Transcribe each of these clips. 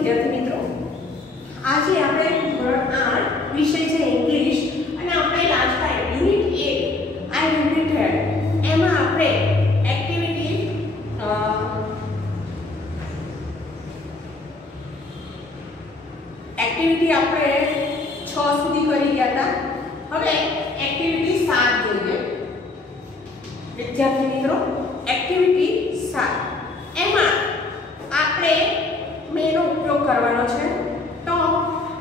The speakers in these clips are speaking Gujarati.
વિદ્યાર્થી મિત્રો, આજે આપણે ધોરણ 8 વિષય છે ઇંગ્લિશ અને આપણે લાસ્ટ ટાઈમ યુનિટ 8 આઈ રિપીટેડ એમાં આપણે એક્ટિવિટી આપણે 6 સુધી કરી ગયા હતા. હવે એક્ટિવિટી 7 જોઈએ વિદ્યાર્થી મિત્રો. એક્ટિવિટી 7 એમાં આપણે મેનો ઉપયોગ કરવાનો છે. તો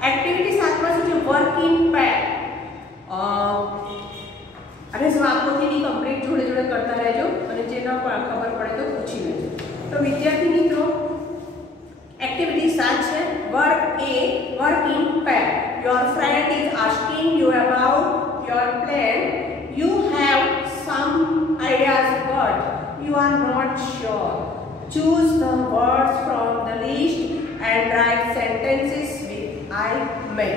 એક્ટિવિટી 7 માં શું છે? Work in pair. અને જવાબોથી કમ્પ્લીટ જોડે જોડે કરતા રહેજો અને જે ન ખબર પડે તો પૂછી લેજો. તો વિદ્યાર્થી મિત્રો એક્ટિવિટી 7 છે work in pair. Your friend is asking you about your plan. You have some ideas but you are not sure. Choose the words from the list and write sentences with I may.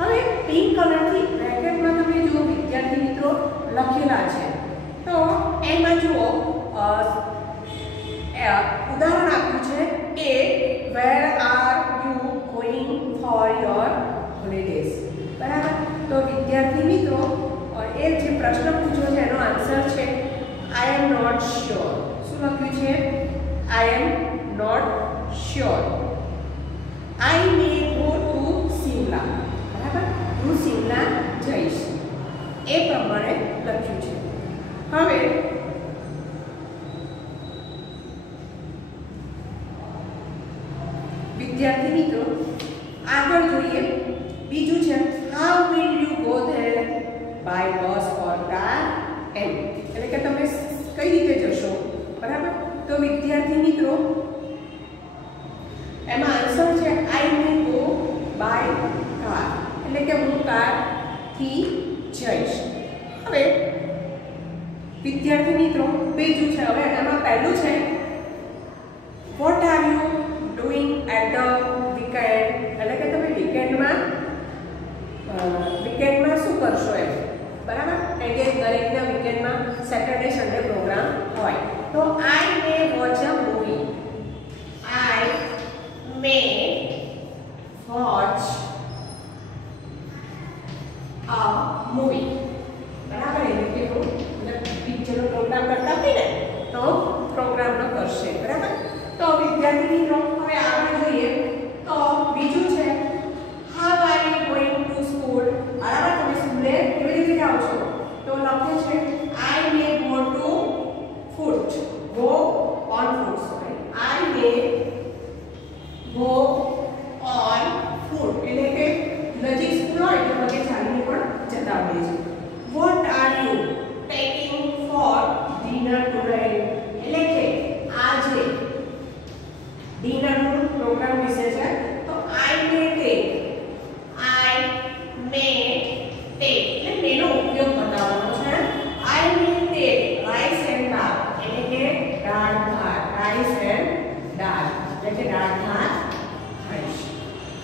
હવે પિંક કલરથી બ્રેકેટમાં તમે જુઓ વિદ્યાર્થી મિત્રો લખેલા છે. તો એમાં જુઓ ઉદાહરણ આપ્યું છે એ where are you going for your holidays. બરાબર. તો વિદ્યાર્થી મિત્રો એ જે પ્રશ્ન પૂછ્યો છે એનો આન્સર છે I am not sure. શું લખ્યું છે? I am not sure. I may go to Simla. બરાબર. હું સિમલા જઈશ એ પ્રમાણે લખ્યું છે. હવે વિદ્યાર્થી મિત્રો આગળ જોઈએ. બીજું છે how will you go there by bus or car and. એટલે કે તમે કઈ રીતે જશો. બરાબર. તો વિદ્યાર્થી મિત્રો એમાં આન્સર છે I may go by car. એટલે કે હું કારથી જઈશ. હવે વિદ્યાર્થી મિત્રો બીજું છે. હવે એમાં પહેલું છે what are you doing at the weekend. એટલે કે તમે વીકેન્ડમાં શું કરશો એમ. બરાબર. એટલે કે દરેકના વીકેન્ડમાં સેટરડે સન્ડે પ્રોગ્રામ હોય. તો I may watch a movie. I may watch a movie. બરાબર. એટલે કે પિક્ચરનો પ્રોગ્રામ કરતા હોય ને તો પ્રોગ્રામનો કરશે. બરાબર. તો વિદ્યાર્થી મિત્રો હવે આગળ જોઈએ. તો બીજું છે how are you going to school. બરાબર. તમે સ્કૂલે કેવી રીતે જાઓ છો. તો લખે છે I may go to foot. Go on foot. Sorry. I may go on foot. એટલે કે નજીક સ્કૂલ હોય તો પગે ચાલીને પણ જતા હોઈએ છે. What are you taking for dinner tonight. એટલે કે આજે ડિનરનો પ્રોગ્રામ વિશે છે. તો I may take એટલે મેનો ઉપયોગ બતાવવાનો છે. I may take rice and dal. એટલે કે દાળ ભાત. rice and dal એટલે કે દાળ ભાત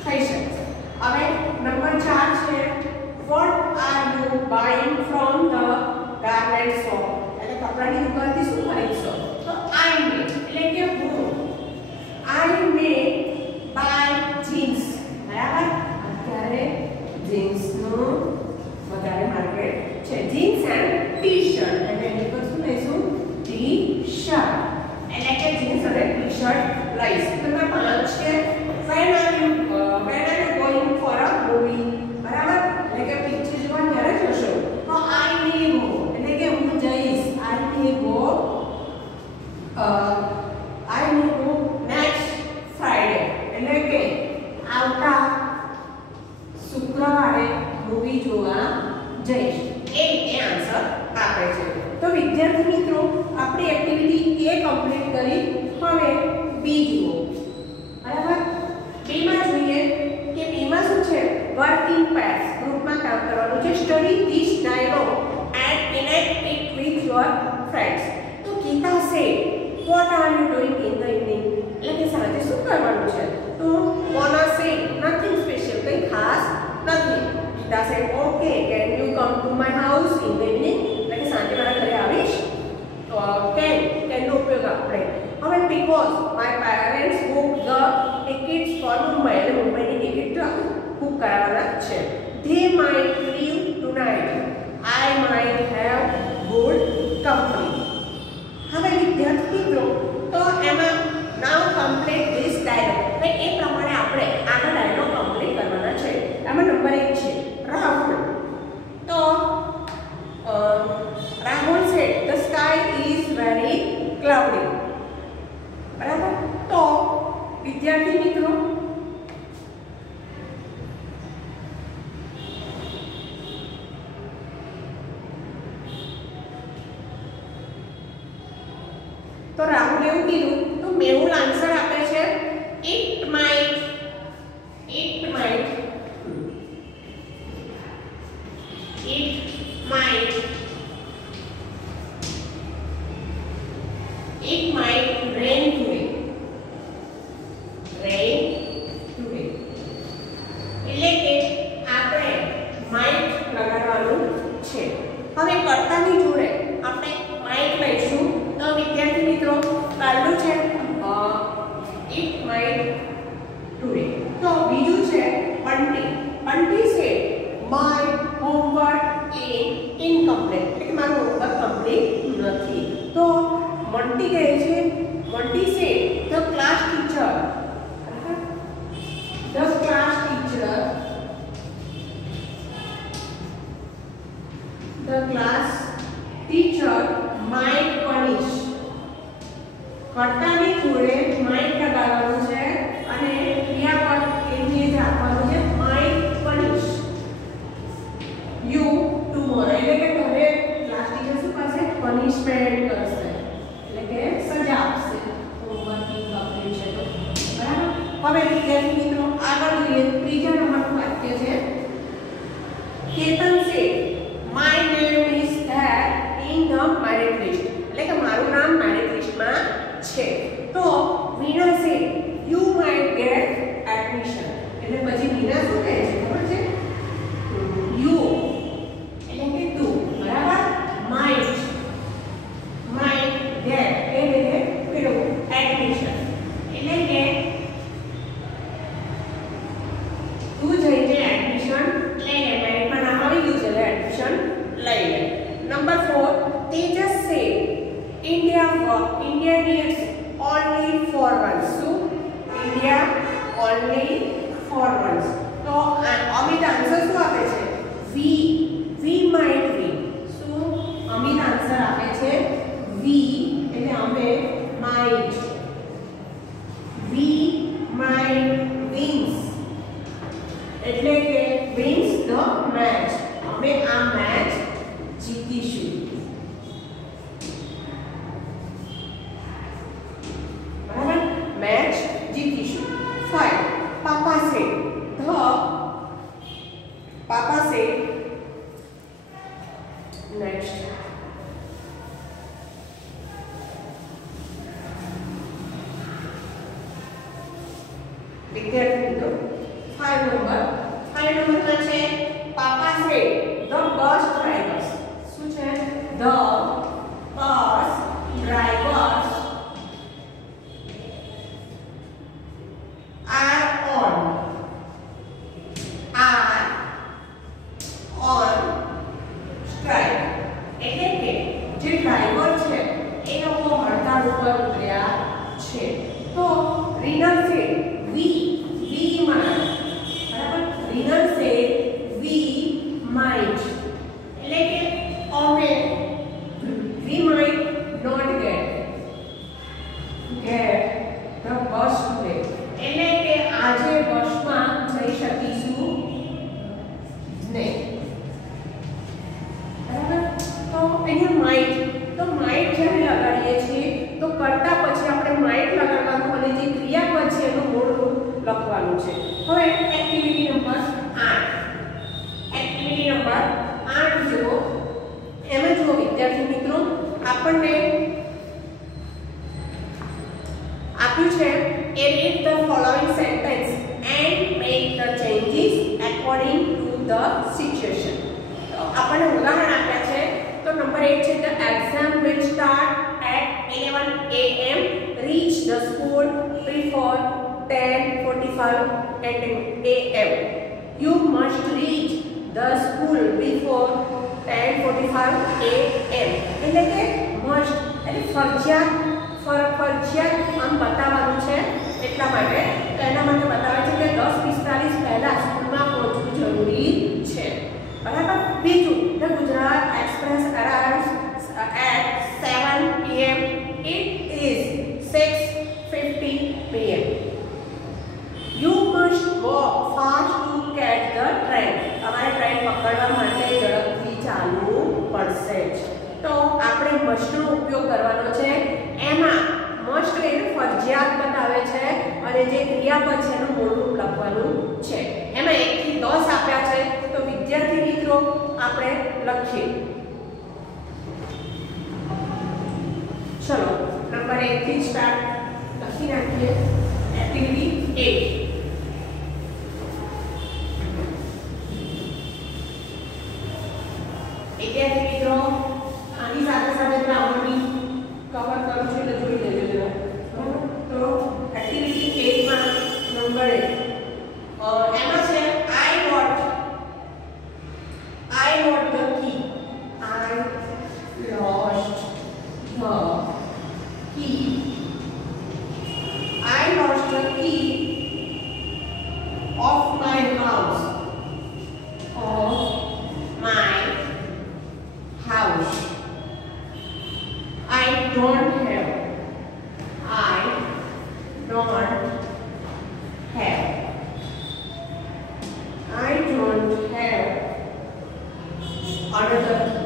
ખાઈ શકે. હવે નંબર 4 છે what are you buying from the garment shop. એટલે કપડાની દુકાનથી શું ખરીદશો. તો I may એટલે કે હું I may buy jeans. બરાબર. અત્યારે જીન્સનું વધારે માર્કેટ છે. Jeans and t shirt. એટલે એની પર શું લઈશું? ટી-શર્ટ. એટલે કે જીન્સ અને ટી-શર્ટ લઈશ. નંબર 5 છે when are you going for a movie. બરાબર. એટલે કે પિક્ચર જોવા ક્યારે જશો. તો I may go એટલે કે હું જઈશ. I may go next Friday. એટલે કે આવતા શુક્રવારે મૂવી જોવા જઈશ. એ આન્સર આપે છે. તો વિદ્યાર્થી મિત્રો આપણી એક્ટિવિટી એ કમ્પ્લીટ કરી. હવે બી જુઓ. બરાબર. બીમાં જોઈએ કે બીમાં શું છે વર્ક ઇન પેર્સ. ગ્રુપમાં કામ કરવાનું છે. Study this dialogue and enact it with your friends. તો ગીતા સે what are you doing in the evening. એટલે કે સાંજે શું કરવાનું છે. તો Mona say nothing special. કંઈ ખાસ નથી. Gita said okay can you come to my house in the evening. એટલે કે સાંજે મારા ઘરે આવીશ. તો can નો ઉપયોગ આપણે હવે because my parents booked the tickets for કરાવવાના છે. They might leave tonight. I might have good company. હવે વિદ્યાર્થી મિત્રો તો એમાં now complete this dialogue. હવે એ પ્રમાણે આપણે આગળ ડાયલોગ કમ્પ્લીટ કરવાના છે. એમાં નંબર 1 છે રાહુલ. તો Rahul said the sky is very cloudy. બરાબર. તો વિદ્યાર્થી મિત્રો તો રાહુલ એવું કીધું તો મેહુલ આન્સર આપે છે it might rain today. એટલે કે આપણે might લગાડવાનું છે. હવે કર્તાની જોડે આપણે might લઈશું. તો વિદ્યાર્થી મિત્રો પહેલું છે it might today. તો બીજું છે બંટી છે my homework is incomplete. એટલે મારું હોમવર્ક કમ્પ્લીટ નથી. તો બંટી કહે છે બંટી છે the class teacher might punish. કર્તાની જોડે might લગાવવાનું છે અને ક્રિયાપદ એની જ રાખવાનું છે might punish you tomorrow. એટલે કે તમે ક્લાસ ટીચર શું કરશે પનિશમેન્ટ કરશે એટલે કે સજા આપશે હોમવર્ક ઇનકમ્પ્લીટ છે તો. બરાબર. હવે વિદ્યાર્થી મિત્રો આગળ જોઈએ. ત્રીજા નંબરનું વાક્ય છે કેતન છે my name is there in the merit list. એટલે કે મારું નામ મેરિટ લિસ્ટમાં છે. તો મીના છે you might get admission. એટલે પછી મીના શું કહે છે ખબર છે you એટલે કે તું. બરાબર. might get એટલે પેલો admission એટલે કે તું જઈને એડમિશન લઈ લે. મેરિટમાં નામ આવી ગયું છે એડમિશન લઈ લે. નંબર 4 તેજસ છે India needs only 4 ones. So India only 4 ones. તો અમિત આન્સર શું આપે છે we might win. So Amit answer આપે છે we એટલે અમે might wins એટલે કે wins the match. અમે આ મેચ જીતીશું. બરાબર. મેચ જીતીશું. 5 પાપા સે નેક્સ્ટ વિદ્યાર્થી મિત્રો 5 નંબરમાં છે પાપા સે the bus drivers. શું છે the bus drivers are on strike. એટલે કે જે ડ્રાઈવર છે એ લોકો હડતાળ ઉપર ઉતર્યા છે. તો રીનર છે we might. બરાબર. રીનર છે we might એટલે કે અમે we might not get the bus today. એટલે કે આજે બસમાં જઈ શકીશું નહીં. બરાબર. તો અહીંયા might જ્યારે લગાડીએ છીએ તો કરતા પછી આપણે might લગાડવાનું અને જે ક્રિયાપદ છે એનું મૂળ રૂપ લખવાનું છે. હવે એક્ટિવિટી નંબર 8 જુઓ. એમાં જુઓ વિદ્યાર્થી મિત્રો આપણને આપ્યું છે read the following sentence and make the changes according to the situation. તો આપણને ઉદાહરણ આપ્યા છે. તો નંબર 8 છે the exam will start at 11 am. reach the school before 10:45 am. You must reach the school before 10:45 AM. એટલે કે must એટલે ફરજિયાત આમ બતાવવાનું છે એટલા માટે તો એના માટે બતાવે છે કે 10:45 પહેલા સ્કૂલમાં પહોંચવું જરૂરી છે. બરાબર. બીજું, the Gujarat Express arrives at 7 PM. It is 6:50 PM. You must walk fast to catch the train. તમારે ટ્રેન પકડવા માટે ઝડપથી ચાલવું પડશે. તો આપણે મસ્ટનો ઉપયોગ કરવાનો છે. એમાં મસ્ટ એટલે ફરજિયાત બતાવે છે અને જે ક્રિયાપદ છે એનું મૂળરૂપ લખવાનું છે. એમાં 1 થી 10 આપ્યા છે. તો વિદ્યાર્થી મિત્રો આપણે લખીએ. ચલો નંબર 1 થી સ્ટાર્ટ લખી નાખીએ. એક્ટિવિટી 8. વિદ્યાર્થી મિત્રો આની સાથે સાથે ગ્રામર બી કવર કરું છું એટલે જોઈ લેજો જરા. તો એક્ટિવિટી 8 માં નંબર 1 એમાં છે I got the key. I lost the key. I lost the key of my house. Of my house. I don't have. I don't have. I don't have another key.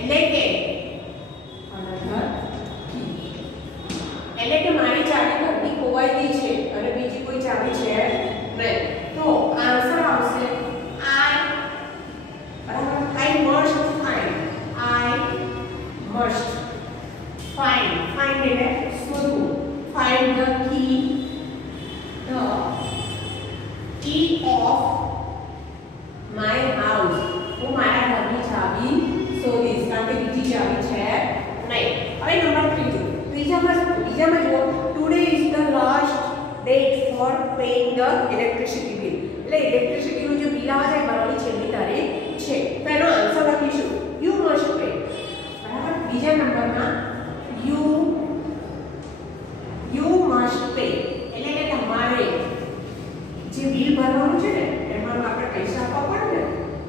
એટલે કે another key. એટલે કે મારી ચાવી ઘરની ખોવાઈ ગઈ છે અને બીજી કોઈ ચાવી છે નહીં. તો આન્સર આવશે I must find. I must find. Find એટલે શોધવું. Find the key of my house. હું મારા ઘરની ચાવી શોધીશ કારણ કે બીજી ચાવી છે નહીં. હવે નંબર 3. બીજામાં જુઓ. Today is the last date four paying the electricity bill. એટલે ઇલેક્ટ્રિસિટીનું જે બિલ આવે છે ભરવાની છેલ્લી તારીખ છે. તો એનો આન્સર લખીશું યુ મસ્ટ પે. બરાબર. બીજા નંબરમાં યુ મસ્ટ પે એટલે કે તમારે જે બિલ ભરવાનું છે ને એમાં આપણે પૈસા આપવા પડે ને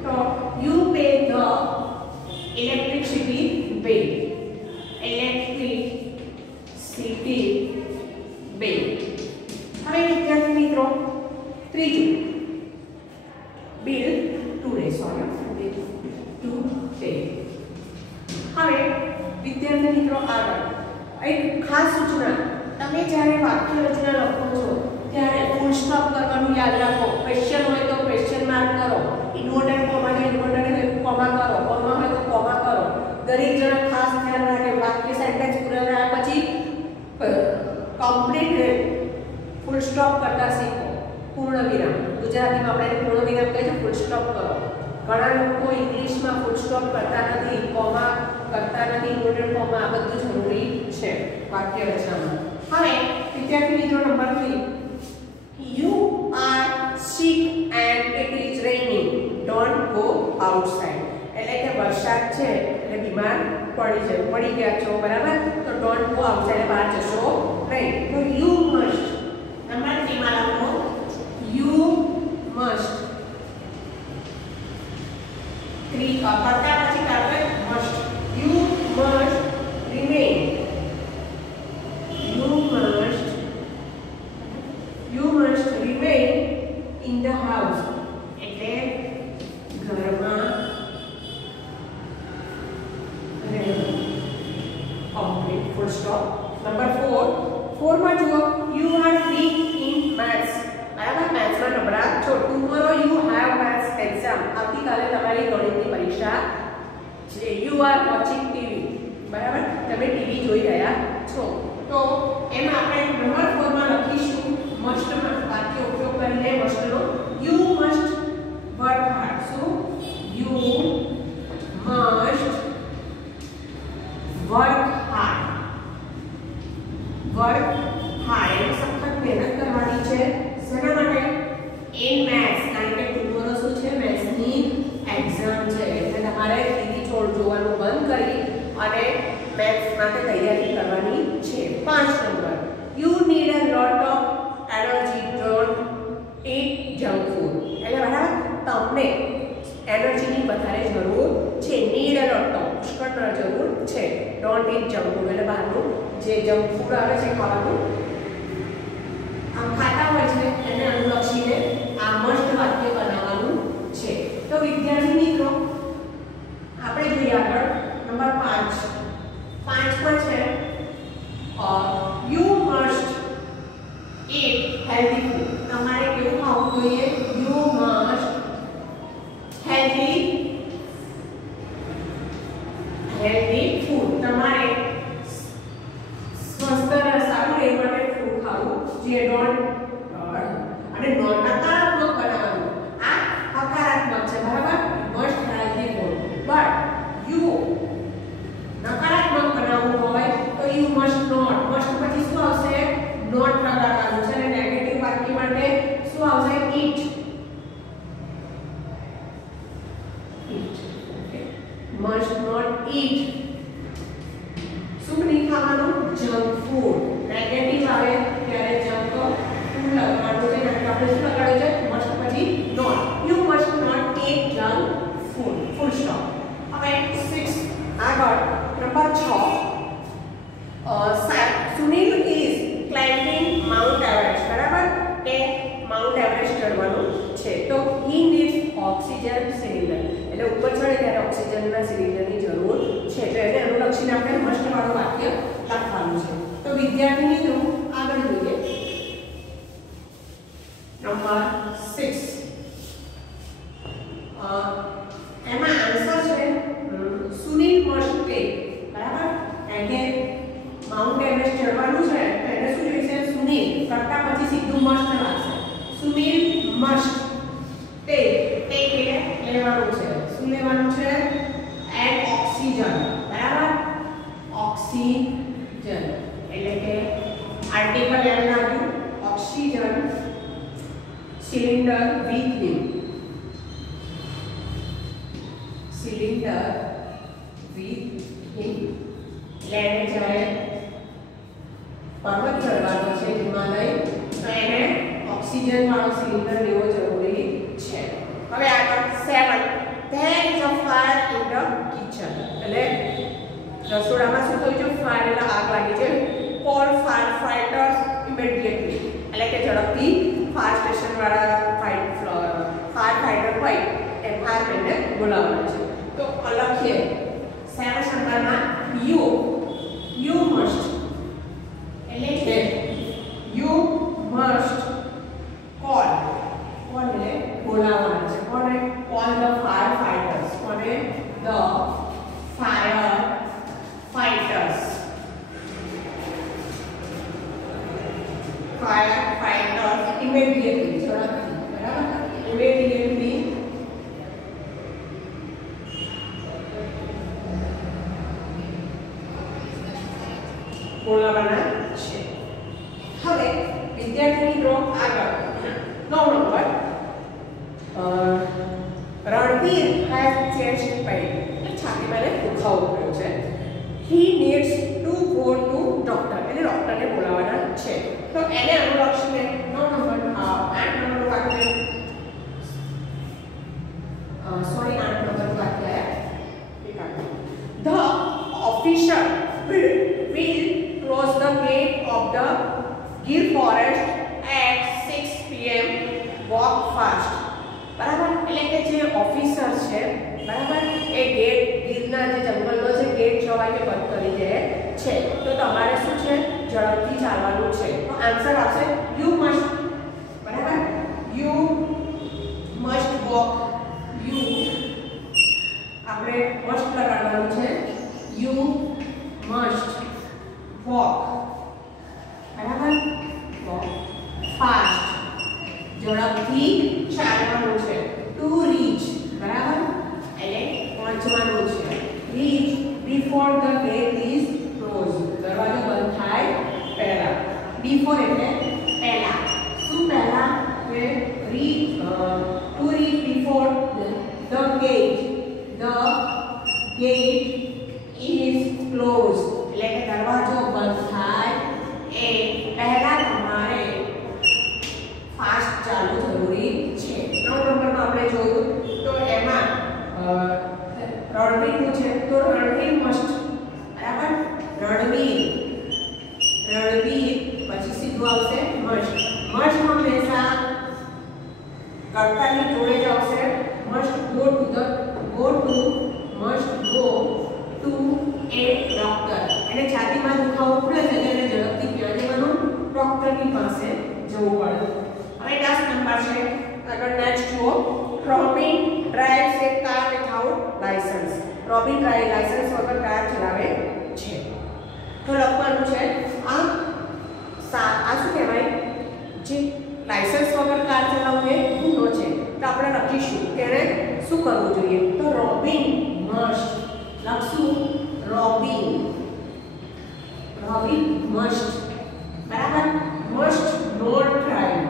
તો you pay the electricity bill. Electricity bill. હવે વિદ્યાર્થી મિત્રો ત્રીજું બિલ ટુડે. હવે વિદ્યાર્થી મિત્રો આગળ એક ખાસ સૂચના. તમે જ્યારે વાક્ય રચના લખો છો ત્યારે ફૂલ સ્ટોપ કરવાનું યાદ રાખો. ક્વેશ્ચન હોય તો ક્વેશ્ચન માર્ક કરો. ઇન્વર્ટેડ કોમા હોય કોમા કરો. કોમા હોય તો કોમા કરો. દરેક જણા ખાસ ધ્યાન રાખે. વાક્ય સેન્ટેન્સ પૂરા થયા પછી કમ્પ્લીટ ફૂલ સ્ટોપ કરતા શીખો. પૂર્ણ વિરામ. ગુજરાતીમાં આપણે પૂર્ણ વિરામ કહે છે ફૂલ સ્ટોપ કરો. ઘણા લોકો ઇંગ્લિશમાં ફૂલ સ્ટોપ કરતા નથી, કોમા કરતા નથી. ઇન્વર્ટેડ કોમા આ બધું જરૂરી છે વાક્ય રચનામાં. હવે વિદ્યાર્થી મિત્રો number 3. You are sick and it is raining. Don't go outside. એટલે કે વરસાદ છે એટલે બીમાર પડી ગયા છો. બરાબર. તો ડોન્ટ ગો આઉટસાઇડ બહાર જશો નહીં. તો યુ મસ્ટ નંબર 3 માં લખો યુ મસ્ટ. 3 પડતા પછી કાઢો must. You must remain. You must remain in the house. એટલે ઘરમાં રહેવું. Complete full stop. Number 4 માં જુઓ. You are weak in maths. બરાબર. મેથ્સ માં નબળા છો. Tomorrow you have maths exam. આવતીકાલે તમારી ગણિતની પરીક્ષા છે. You are watching TV. બરાબર. તમે ટીવી જોઈ રહ્યા છો. તો એમાં આપણે નંબર 4 માં લખીશું મસ્ટ માં વાક્ય ઉપયોગ કરીને મસ્ટનો you must work hard. So you must work hard. Work hard એટલે સખત મહેનત કરવાની છે. શેના માટે? In maths. તમારે જરૂર છે. નીડ નોટ તો પુષ્કળ જરૂર છે. ડોન્ટ ઈટ જંક ફૂડ એટલે બહારનું જે જંક ફૂડ આવે છે ખાવાનું આમ ખાતા હોય છે એને અનુલક્ષીને આ મસ્ત વાક્ય બનાવવાનું છે. તો વિદ્યાર્થી મિત્રો આપણે જોઈએ આગળ નંબર 5. 5માં છે you must it healthy food. તમારે કેવું ખાવું જોઈએ? You must healthy food. તમારે સ્વસ્થ સારું રહેવા માટે ફૂડ ખાવું જે ડોન્ટ અને નોન નકારાત્મક બનાવવાનું. આ હકારાત્મક છે બરાબર. Must healthy food. But you નકારાત્મક બનાવવું હોય તો યુ મસ્ટ નોટ. મસ્ટ પછી શું આવશે? નોટ લગાડવાનું છે. અને નેગેટિવ વાક્ય માટે શું આવશે? ઈટ. Must not eat. શું નહીં ખાવાનું? Junk food. નેગેટિવ આવે ત્યારે જંક ફૂડ લગાડવાનું છે. કારણ કે આપણે શું લગાડ્યું છે? મસ્ટ પછી not. You must not eat junk food. Full stop. હવે 6 આગળ number 6 Sunil is climbing Mount Everest. બરાબર કે માઉન્ટ એવરેસ્ટ ચડવાનું છે. તો હી નીડ્સ ઓક્સિજન સિલિન્ડર. એટલે ઉપર ચડે ત્યારે ઓક્સિજનના સિલિન્ડરની જરૂર છે. તો એને અનુલક્ષીને આપણે મસ્ટ વાળું વાક્ય લખવાનું છે. તો વિદ્યાર્થી મિત્રો આગળ જોઈએ નંબર 6. એમાં આન્સર છે સુનિલ મસ્ટ ટેક. બરાબર કારણ કે માઉન્ટ એવરેસ્ટ ચડવાનું છે તો એને શું જોઈશે? સુનિલ કરતા પછી સીધું મસ્ટ લાગશે. Sunil must tech. ટેક એટલે લેવાનું છે. શું લેવાનું છે? And oxygen. બરાબર ઓક્સિજન એટલે કે આર્ટિકલ એમ લાગ્યું oxygen cylinder with him. Cylinder with him એટલે એને જ્યારે પર્વત ચડવાનો છે હિમાલય તો એને ઓક્સિજન વાળો સિલિન્ડર લેવો જરૂરી છે. હવે આગળ 7 there is a fire in the kitchen. એટલે રસોડામાં શું થયું છે? ફાયર એટલે આગ લાગી છે. call fire fighters immediately. એટલે કે ઝડપથી ફાયર સ્ટેશન વાળા ફાયર ફાઈટર હોય એ ફાયરમેનને બોલાવવાના છે. તો લખીએ 7 નંબરમાં યુ મસ્ટ એટલે કે યુ મસ્ટ કોલ કોને બોલાવવાના છે. કોને? Call the fire fighters. કોને? The fire fighters. Fire fighters immediately. ઝડપથી. બરાબર ઇમિડિયેટલી બોલાવવાના છે. હવે વિદ્યાર્થી મિત્રો આગળ 9 નંબર રણવીર હેઝ ચેસ્ટ પેઇન. છાતીમાં દુખાવો થયો છે. He needs to go to doctor. એટલે ડોક્ટરને બોલાવવાના છે. તો એને અનુલક્ષીને 9 નંબર 8 નંબર વાક્ય સોરી 8 નંબર વાક્ય the officer will close the gate of the Gir forest at 6 PM. walk fast. બરાબર એટલે કે જે ઓફિસર છે બરાબર એ ગેટ ગીરના જે જંગલનો છે ગેટ જવાય બંધ કરી દે છે. તો તમારે શું છે? ઝડપથી ચાલવાનું છે. તો આન્સર આવશે યુ મસ્ટ. બરાબર યુ મસ્ટ વોક. યુ આપણે મસ્ટ લગાડવાનું છે. You must walk. બરાબર વોક ફાસ્ટ. ઝડપથી ચાલવાનું છે. To reach. બરાબર એટલે પહોંચવાનું છે. Reach before the gate is close. દરવાજો બંધ થાય પહેલા. બિફોર એટલે પહેલા. શું પહેલા? કે reach to reach before the gate. The gate is close એટલે કે દરવાજો બંધ થાય એ પહેલા તમારે ફાસ્ટ ચાલવું જરૂરી છે. 9 નંબરમાં આપણે જોયું તો એમાં કર્તાની જોડે જ આવશે must go to a doctor. એને છાતીમાં દુખાવો પડે છે એટલે ઝડપથી ક્યાં જવાનું? ડોક્ટરની પાસે જવું પડે. હવે 10 નંબર છે. આગળ નેક્સ્ટ જુઓ. Robin drives a car without license. Robin licence વગર કાર ચલાવે છે. તો લખવાનું છે આ શું કહેવાય? જે લાયસન્સ વગર કાર ચલાવવું એ ગુનો છે. તો આપણે લખીશું કે એને શું કરવું જોઈએ? તો રોબિન મસ્ટ લખશું. રોબિન મસ્ટ બરાબર. મસ્ટ નોટ ડ્રાઈવ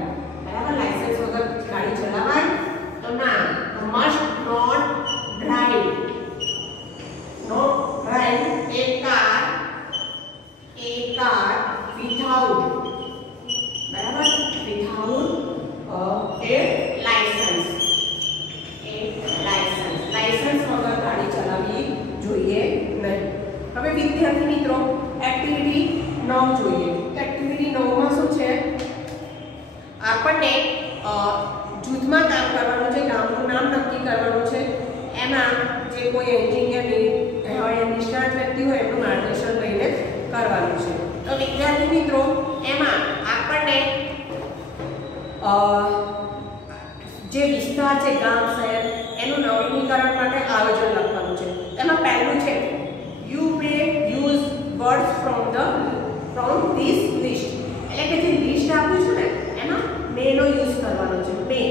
બરાબર. લાયસન્સ વગર ગાડી ચલાવાય તો ના. Must not drive a car without બરાબર. without a license. લાયસન્સ વગર ગાડી ચલાવવી જોઈએ નહીં. હવે વિદ્યાર્થી મિત્રો એક્ટિવિટી 9 જોઈએ. એક્ટિવિટી 9 માં શું છે? આપણને જૂથમાં કામ કરવાનું છે. ગામનું નામ નક્કી કરવાનું છે. એમાં જે કોઈ એન્જિનિયર હોય નિષ્ણાત વ્યક્તિ હોય એનું માર્ગદર્શન લઈને કરવાનું છે. તો વિદ્યાર્થી મિત્રો એમાં આપણને જે વિસ્તાર છે ગામ શહેર એનું નવીનીકરણ માટે આયોજન લખવાનું છે. એમાં પહેલું છે you may use words from this list. એટલે કે જે લિસ્ટ આપ્યું છે ને એમાં મે નો યુઝ કરવાનો છે. મે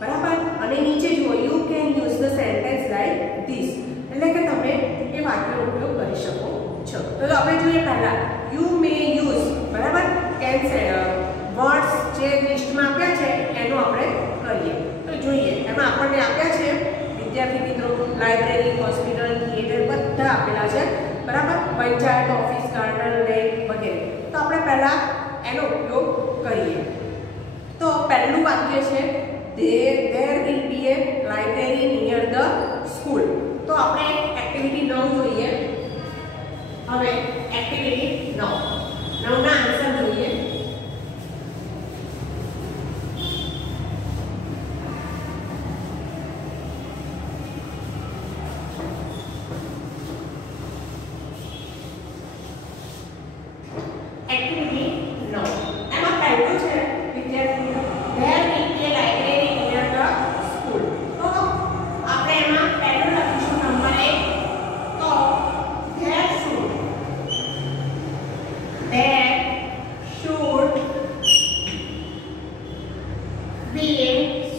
બરાબર. અને નીચે જુઓ you can use the sentence like this. એટલે કે તમે એ વાક્યનો ઉપયોગ કરી શકો છો. તો આપણે જોઈએ પહેલા યુ મે યુઝ બરાબર. કેન વર્ડ્સ જે લિસ્ટમાં આપ્યા છે એનું આપણે કરીએ. તો જોઈએ એમાં આપણને આપ્યા છે વિદ્યાર્થી મિત્રો લાઇબ્રેરી, હોસ્પિટલ, થિયેટર બધા આપેલા છે બરાબર. પંચાયત ઓફિસ, ગાર્ડન, લેક વગેરે. તો આપણે પહેલા એનો ઉપયોગ કરીએ. તો પહેલું વાક્ય છે there will be a library near the school. તો આપણે એક્ટિવિટી 9 જોઈએ. હવે એક્ટિવિટી 9 ના આન્સર જોઈએ. એક્ટિવિટી 9 એમાં પહેલું છે વિદ્યાર્થી there will be a library near the school. તો આપણે એમાં પહેલું લખીશું નંબર 1. તો there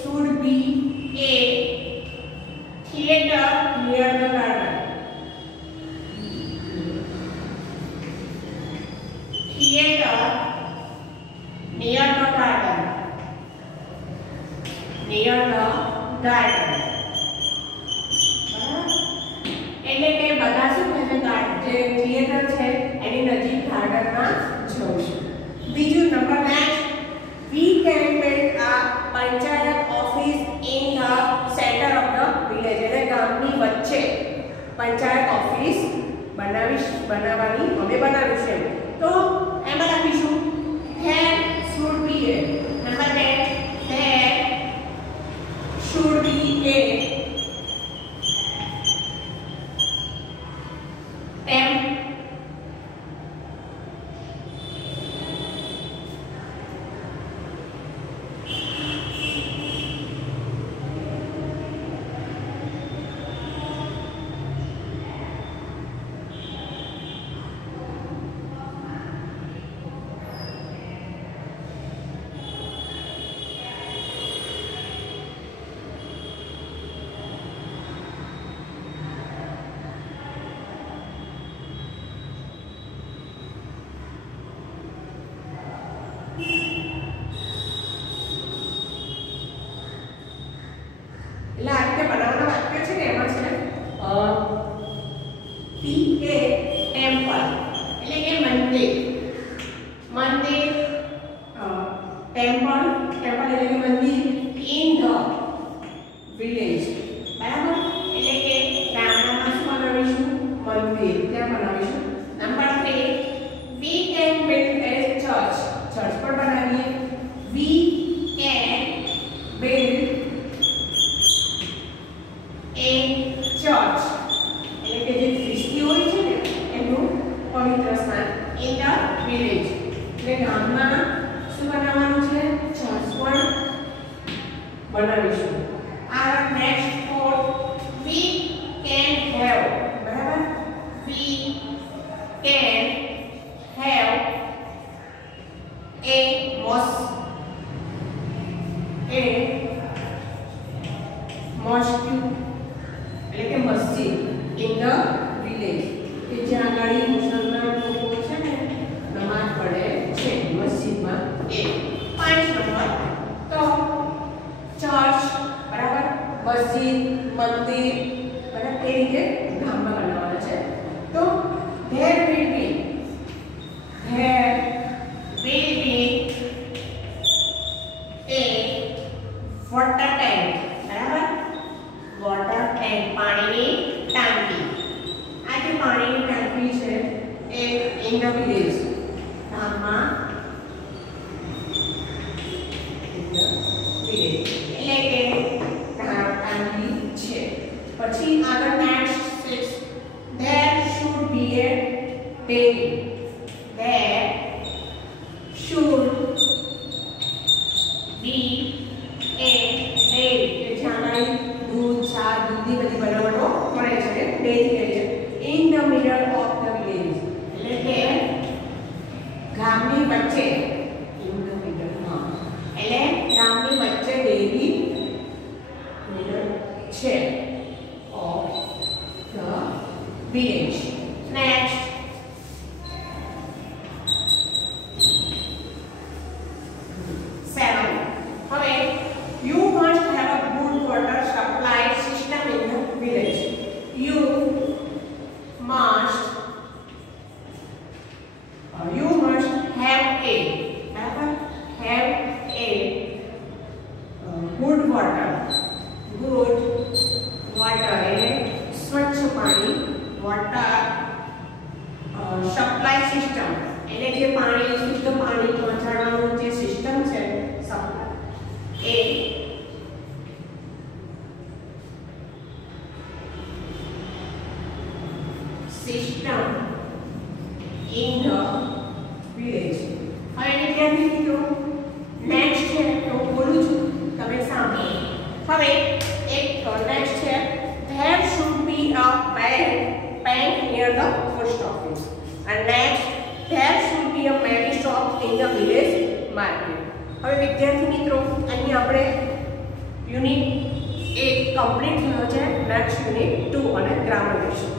should be a theater near the garden. Theater near the garden. Near the garden. એટલે કે બધા શું કહે છે? જે થિયેટર છે એની નજીક ગાર્ડનમાં જવું છે. બીજું number 9 we can build a panchayat office in the center of the village. એટલે ગામની વચ્ચે પંચાયત ઓફિસ બનાવવાની અમે બનાવીશું. તો એમાં લખીશું there should be a number 2 there should be a એટલે આ રીતે બનાવવાના વાક્ય છે ને એમાં છે P A ટેમ્પલ એટલે કે મંદિર. મંદિર ટેમ્પલ એટલે કે મંદિર in the village બરાબર. એટલે કે ગામડામાં શું બનાવીશું? મંદિર ત્યાં બનાવીશું. Number 3 we can build a church. Church પણ બનાવીએ. we can build બનાવીશું. આ next four we can have, બરાબર, we can have a mosque એટલે કે મસ્જિદ in the village કે જ્યાં આગળ મુસલમાન લોકો છે ને નમાઝ પઢે છે મસ્જિદમાં. એ 5 નંબર તો ચર્ચ, બરાબર, મસ્જિદ, મંદિર, બરાબર, એ રીતે ગામમાં બનાવવાના છે. તો there will be a water tank, બરાબર, વોટર ટેન્ક, પાણીની ટાંકી. આ જે પાણીની ટાંકી છે એ ઇન ધ વિલેજ, ગામમાં, એટલે કે ટાંકી છે. પછી આગળ next 6 there should be a dairy, there should be a dairy કે જ્યાં दूध, छाछ, दूधी बધી બનાવવાનો મળે છે, ડેરી કહે છે. in the middle of the village એટલે કે ગામની વચ્ચે, in the middle, હા, એટલે ગામની વચ્ચે ડેરી છે of the village. next હવે you must have a good water supply system in the village. You must have a, have a good water એટલે સ્વચ્છ પાણી, water supply system એટલે જે પાણી, શુદ્ધ પાણી પહોંચાડવાનું જે સિસ્ટમ છે, supply, A system in the village. હવે વિદ્યાર્થી મિત્રો નેક્સ્ટ છે તો બોલું છું, તમે સાંભળો. હવે એક નેક્સ્ટ છે there should be a bank near the post office. and next there should be a many shops in the village market. હવે વિદ્યાર્થી મિત્રો અહીં આપણે યુનિટ 1 કમ્પ્લીટ થયો છે. નેક્સ્ટ યુનિટ 2 અને ગ્રામર લેશું.